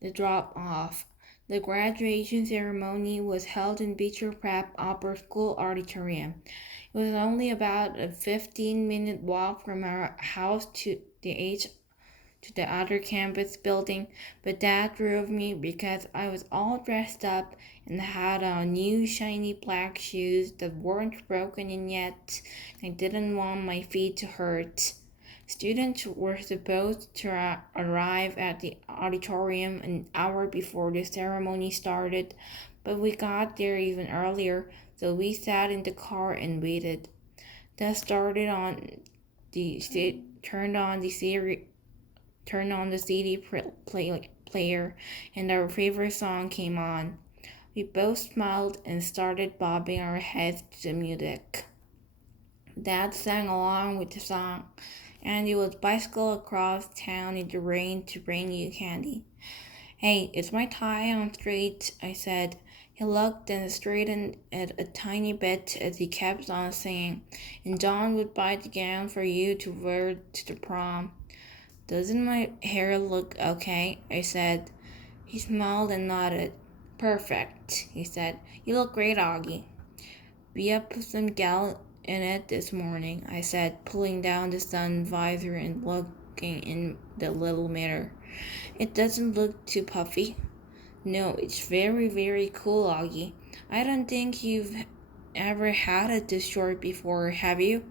The drop-off. The graduation ceremony was held in Beecher Prep Upper School Auditorium. It was only about a 15-minute walk from our house to the other campus building, but Dad drove me because I was all dressed up and had on new shiny black shoes that weren't broken in yet. I didn't want my feet to hurt. Students were supposed to arrive at the auditorium an hour before the ceremony started, but we got there even earlier, so we sat in the car and waited. Dad turned on the CD player, and our favorite song came on. We both smiled and started bobbing our heads to the music. Dad sang along with the song, and he would bicycle across town in the rain to bring you candy. Hey, is my tie on straight? I said. He looked and straightened it a tiny bit as he kept on singing, and John would buy the gown for you to wear to the prom. Doesn't my hair look okay? I said. He smiled and nodded. Perfect, he said. You look great, Augie. We put some gal in it this morning, I said, pulling down the sun visor and looking in the little mirror. It doesn't look too puffy. No, it's very, very cool, Augie. I don't think you've ever had it this short before, have you?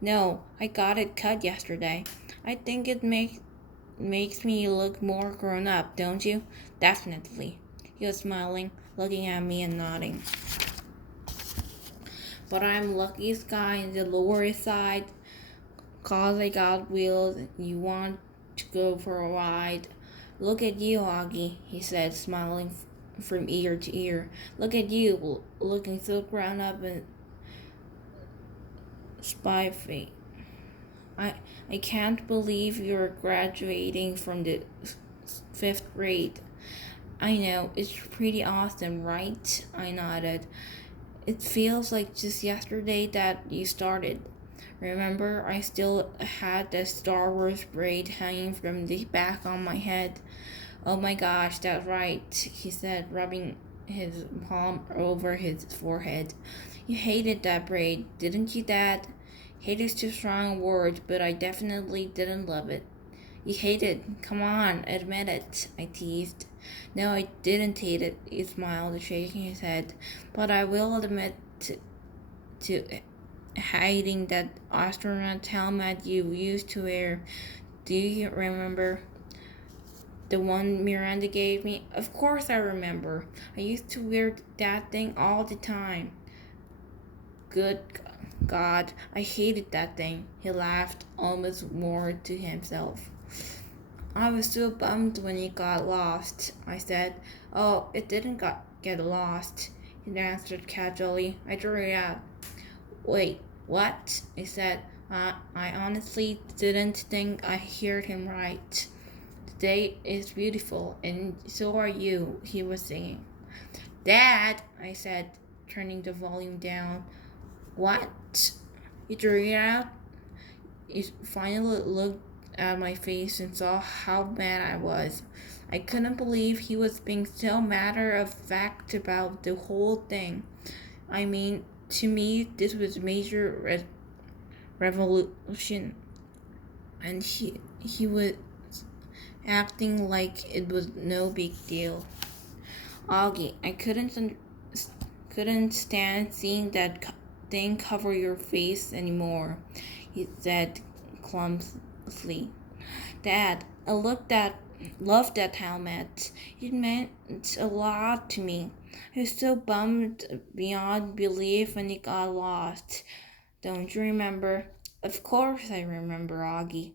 No, I got it cut yesterday. I think it makes me look more grown up, don't you? Definitely. He was smiling, looking at me and nodding. But I'm luckiest guy in the Lower East Side. 'Cause I got wheels, you want to go for a ride. Look at you, Augie, he said, smiling from ear to ear. Look at you, looking so grown up and spiffy. I can't believe you're graduating from the 5th grade. I know, it's pretty awesome, right? I nodded. It feels like just yesterday that you started. Remember, I still had the Star Wars braid hanging from the back on my head. Oh my gosh, that's right, he said, rubbing his palm over his forehead. You hated that braid, didn't you, Dad? Hate is too strong a word, but I definitely didn't love it. You hated it. Come on, admit it, I teased. No, I didn't hate it, he smiled, shaking his head. But I will admit to hiding that astronaut helmet you used to wear. Do you remember? The one Miranda gave me? Of course I remember. I used to wear that thing all the time. Good God, I hated that thing. He laughed, almost more to himself. I was so bummed when it got lost, I said. Oh, it didn't get lost, he answered casually. I drew it out. Wait, what? I said. I honestly didn't think I heard him right. The day is beautiful, and so are you, he was singing. Dad, I said, turning the volume down. What? You drew it out? He finally looked at my face and saw how mad I was. I couldn't believe he was being so matter-of-fact about the whole thing. I mean, to me, this was a major revolution, and he was acting like it was no big deal. Augie, I couldn't stand seeing that thing cover your face anymore, he said clumsily. Dad, I loved that helmet. It meant a lot to me. I was so bummed beyond belief when it got lost. Don't you remember? Of course I remember, Augie,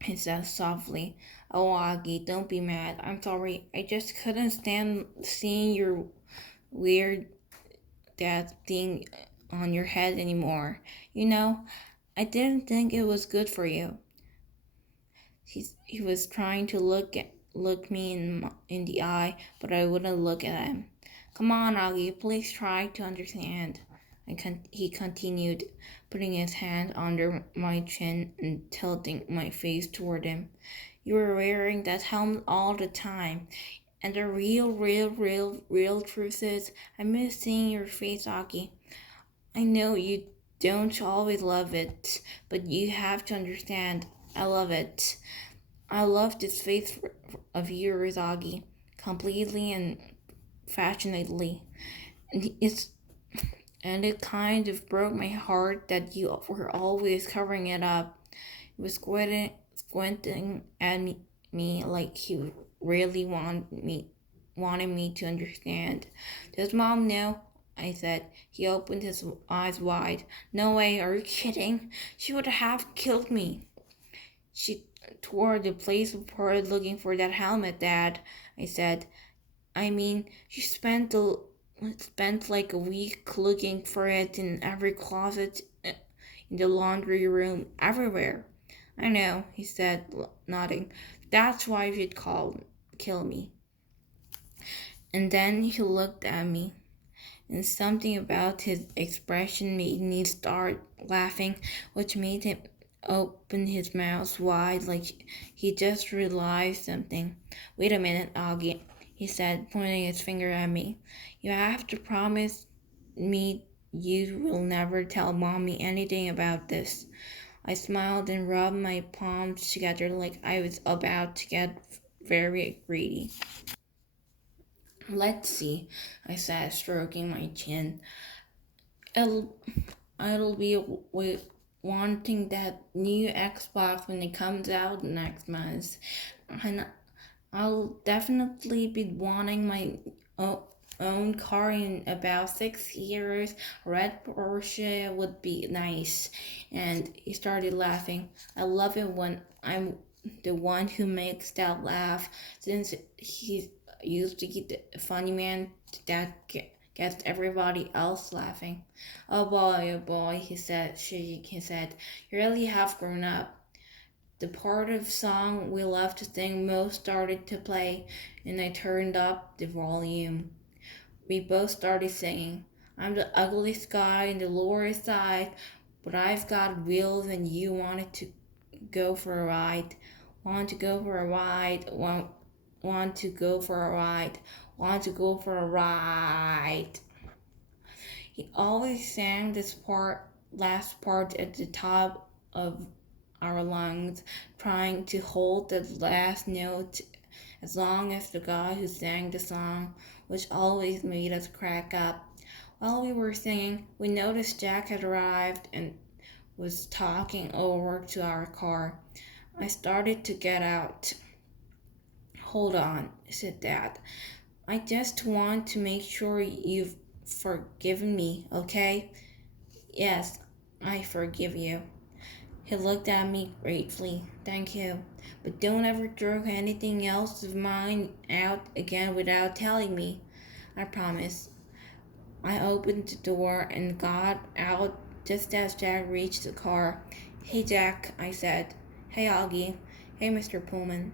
he said softly. Oh, Augie, don't be mad. I'm sorry. I just couldn't stand seeing your weird that thing on your head anymore. You know, I didn't think it was good for you. He was trying to look me in the eye, but I wouldn't look at him. Come on, Augie, please try to understand. He continued, putting his hand under my chin and tilting my face toward him. You were wearing that helmet all the time. And the real truth is, I miss seeing your face, Aki. I know you don't always love it, but you have to understand. I love it. I love this face of yours, Augie, completely and passionately. And it kind of broke my heart that you were always covering it up. He was squinting at me like he really wanted me to understand. Does Mom know? I said. He opened his eyes wide. No way, are you kidding? She would have killed me. She tore the place apart looking for that helmet, Dad, I said. I mean, she spent like a week looking for it in every closet, in the laundry room, everywhere. I know, he said, nodding. That's why she'd kill me. And then he looked at me, and something about his expression made me start laughing, which made him open his mouth wide like he just realized something. Wait a minute, Augie, he said, pointing his finger at me. You have to promise me you will never tell Mommy anything about this. I smiled and rubbed my palms together like I was about to get very greedy. Let's see, I said, stroking my chin. I'll be wanting that new Xbox when it comes out next month. And I'll definitely be wanting my own car in about 6 years. A red Porsche would be nice. And he started laughing. I love it when I'm the one who makes that laugh, since he's used to be the funny man that gets everybody else laughing. Oh boy, he said, shaking his head. You really have grown up. The part of the song we love to sing most started to play, and I turned up the volume. We both started singing. I'm the ugliest guy in the Lower East Side, but I've got wheels and you wanted to go for a ride. Want to go for a ride, want to go for a ride, want to go for a ride. He always sang this last part at the top of our lungs, trying to hold the last note as long as the guy who sang the song, which always made us crack up. While we were singing, we noticed Jack had arrived and was talking over to our car. I started to get out. Hold on, said Dad. I just want to make sure you've forgiven me, okay? Yes, I forgive you. He looked at me gratefully. Thank you. But don't ever throw anything else of mine out again without telling me. I promise. I opened the door and got out just as Jack reached the car. Hey, Jack, I said. Hey, Augie. Hey, Mr. Pullman,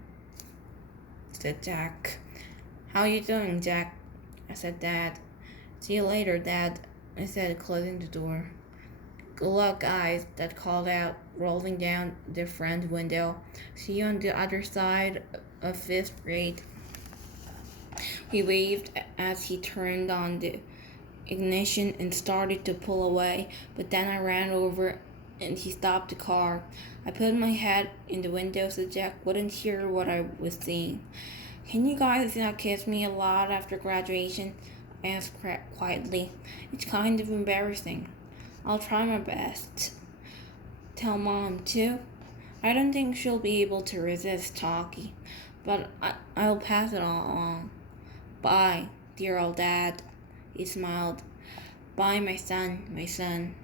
said Jack. How you doing, Jack? I said, Dad. See you later, Dad, I said, closing the door. Good luck, guys, Dad called out, rolling down the front window. See you on the other side of 5th grade. He waved as he turned on the ignition and started to pull away, but then I ran over and he stopped the car. I put my head in the window so Jack wouldn't hear what I was saying. Can you guys not kiss me a lot after graduation? I asked quietly. It's kind of embarrassing. I'll try my best. Tell Mom, too? I don't think she'll be able to resist talking, but I'll pass it all along. Bye, dear old Dad. He smiled. Bye, my son, my son.